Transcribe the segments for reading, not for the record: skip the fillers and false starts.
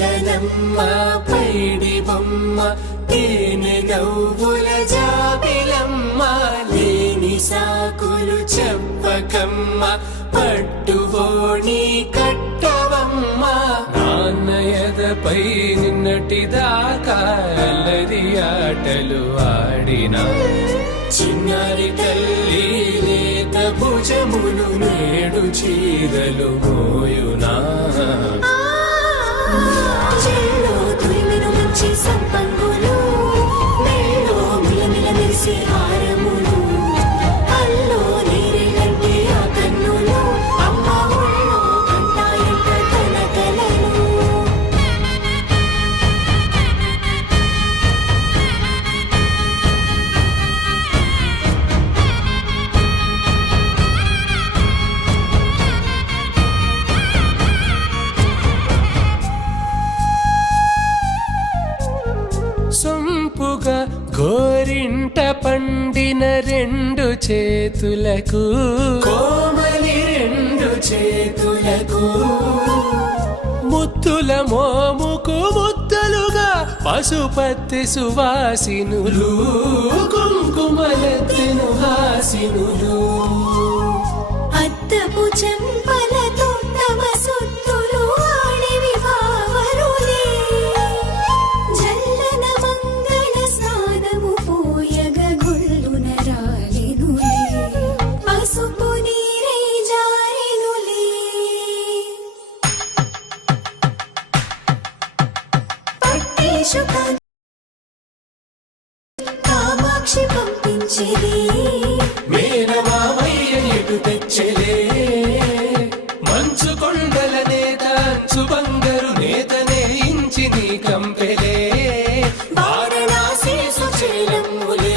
చిలకలమ్మ పైడి బొమ్మ తేనె నవ్వుల జాబిలమ్మ లేని సాకులు చెప్పకమ్మ పట్టువోణి కట్టవమ్మ నాన్నయదపై నిన్నటిదాకా అల్లరి ఆటలు ఆడినా చిన్నారి తల్లి లేత భుజములు నేడు చీరలు మోయునా చెల్లో తురిమిను మంచి సంపంగులు మెల్లో మిలమిల మెరిసే హారములు అల్లో నీరేలంటే ఆ కన్నులు అమ్మ ఒళ్ళో కంటాయంట తన కలలు సొంపుగా గోరింట పండిన రెండు చేతులకు కోమలి రెండు చేతులకు ముత్తుల మోముకు ముద్దలుగా పశుపతి సువాసినులు కుంకుమలెత్తెను హాసినులు అద్దపు చెంపలతో తమ సొత్తులు ఆడివి వావరులే జల్లన మంగళ స్నానము పోయగ గొల్లున రాలెనులే పసుపు నీరై జారెనులే పట్టేషు కామాక్షి పంపించేది మేనమామయ్య ఎటు తెచ్చలే మంచు కొండల నేత అంచు బంగారు నేతనే ఇంచి నీ కంపెలే వారణాసి సుచేలమ్ములే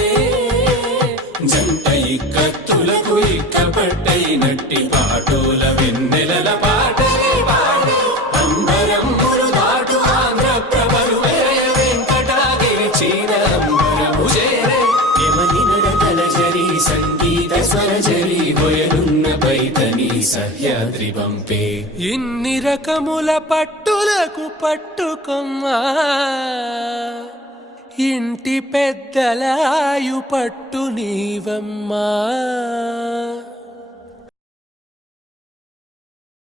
జంట ఇక్కత్తులకు ఇక్కపట్టైనట్టి పాటోల వెన్నెలల పాటలే పాడే అంబరములు దాటు ఆంధ్ర ప్రభలు వేయ వెంకటాగిరి చీన అంబరము చేరే యమని నడకల జరి సంగీత స్వర జరి గొయలున్న పైతని సహ్యాద్రి పంపే ఇన్ని రకముల పట్టులకు పట్టుకొమ్మా ఇంటి పెద్దలాయు పట్టు నీవమ్మా